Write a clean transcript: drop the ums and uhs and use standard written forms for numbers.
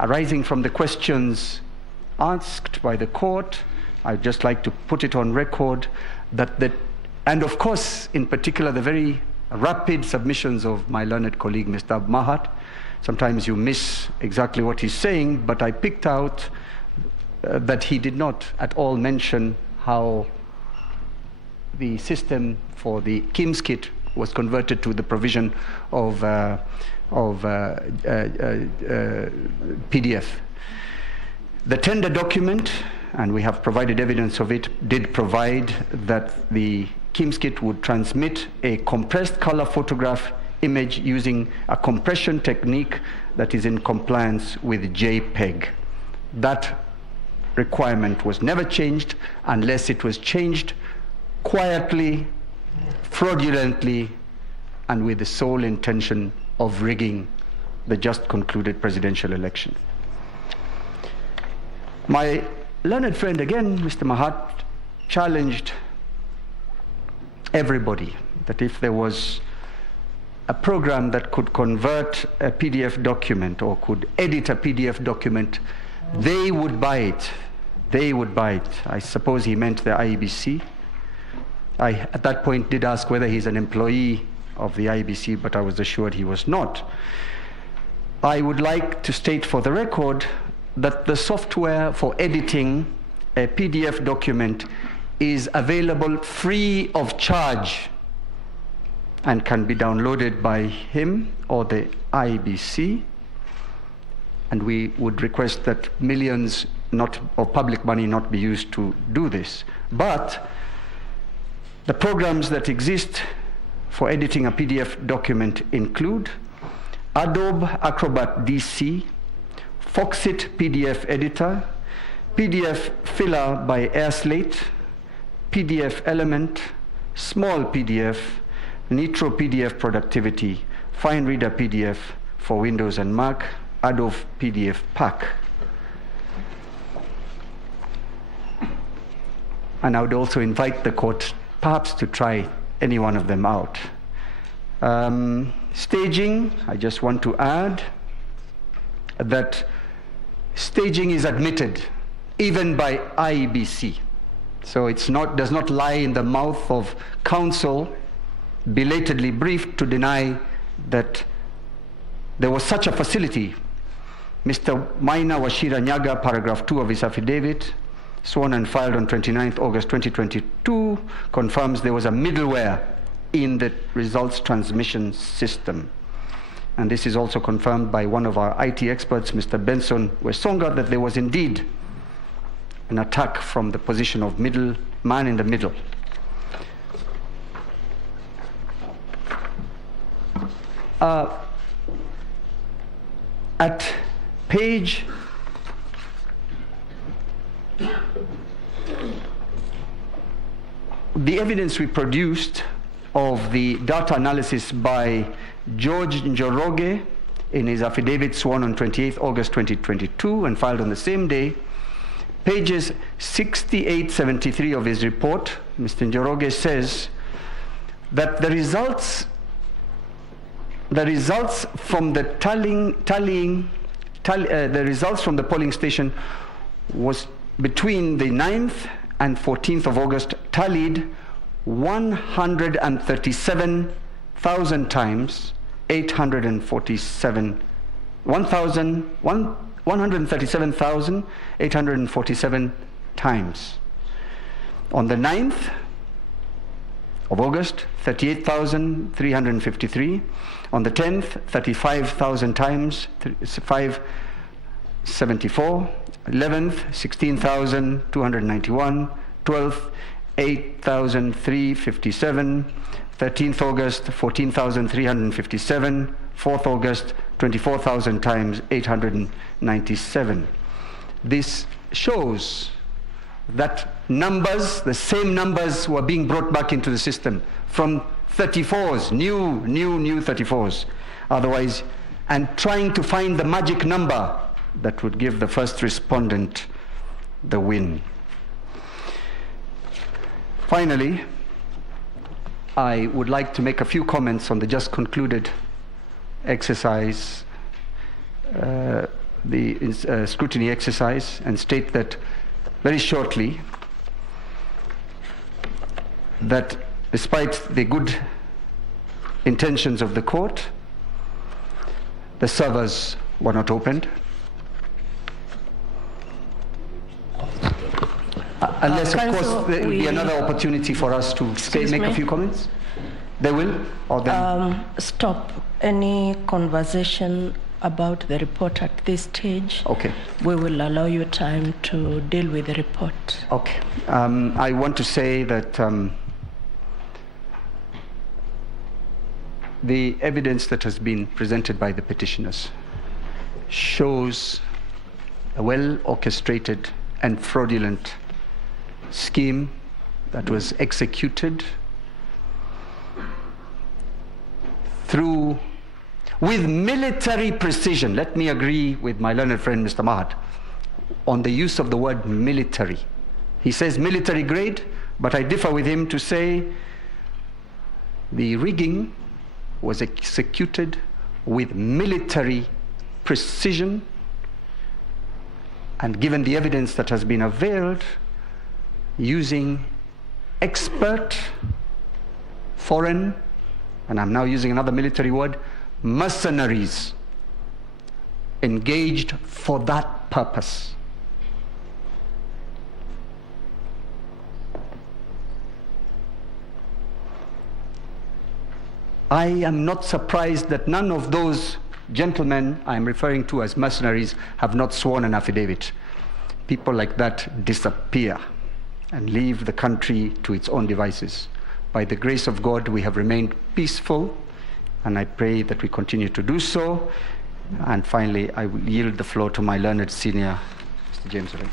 arising from the questions asked by the court, I'd just like to put it on record that and of course, in particular, the very rapid submissions of my learned colleague, Mr. Mahat. Sometimes you miss exactly what he's saying, but I picked out that he did not at all mention how the system for the KIMS kit was converted to the provision of PDF. The tender document, and we have provided evidence of it, did provide that the KIMS kit would transmit a compressed color photograph image using a compression technique that is in compliance with JPEG. That requirement was never changed unless it was changed quietly, fraudulently, and with the sole intention of rigging the just concluded presidential election. My learned friend again, Mr. Mahat, challenged everybody that if there was a program that could convert a PDF document or could edit a PDF document, they would buy it. They would buy it. I suppose he meant the IEBC. I, at that point, did ask whether he's an employee of the IEBC, but I was assured he was not. I would like to state for the record that the software for editing a PDF document is available free of charge and can be downloaded by him or the IEBC. And we would request that millions of public money not be used to do this. But the programs that exist for editing a PDF document include Adobe Acrobat DC, Foxit PDF Editor, PDF Filler by AirSlate, PDF Element, Small PDF, Nitro PDF Productivity, Fine Reader PDF for Windows and Mac, Adobe PDF Pack. And I would also invite the court perhaps to try any one of them out. Staging, I just want to add that staging is admitted even by IEBC. So does not lie in the mouth of counsel, belatedly briefed to deny that there was such a facility. Mr. Maina Washira Nyaga, paragraph 2 of his affidavit, sworn and filed on 29th August 2022, confirms there was a middleware in the results transmission system. And this is also confirmed by one of our IT experts, Mr. Benson Wesonga, that there was indeed an attack from the position of man in the middle. At page the evidence we produced of the data analysis by George Njoroge in his affidavit sworn on 28th August 2022 and filed on the same day, pages 68-73 of his report, Mr. Njoroge says that the results from the results from the polling station was between the 9th and 14th of August tallied 137,000 times 137,847 times. On the 9th of August, 38,353. On the 10th, 35,000 times, 574. 11th, 16,291. 12th, 8,357. 13th August, 14,357. 4th August, 24,000 times, 897. This shows that numbers, the same numbers, were being brought back into the system from 34s, new 34s. Otherwise, and trying to find the magic number that would give the first respondent the win. Finally, I would like to make a few comments on the just concluded exercise. The the scrutiny exercise and state that very shortly that despite the good intentions of the court, the servers were not opened. Unless, of course, there will be another opportunity for us to make a few comments. They will? Or then? Stop any conversation about the report at this stage. Okay. We will allow you time to deal with the report. Okay. I want to say that the evidence that has been presented by the petitioners shows a well-orchestrated and fraudulent scheme that was executed with military precision. Let me agree with my learned friend Mr. Mahad on the use of the word military. He says military grade, but I differ with him to say the rigging was executed with military precision, and given the evidence that has been availed, using expert, foreign, and I'm now using another military word, mercenaries engaged for that purpose. I am not surprised that none of those gentlemen I'm referring to as mercenaries have not sworn an affidavit. People like that disappear and leave the country to its own devices. By the grace of God, we have remained peaceful, and I pray that we continue to do so. And finally, I will yield the floor to my learned senior, Mr. James Ray.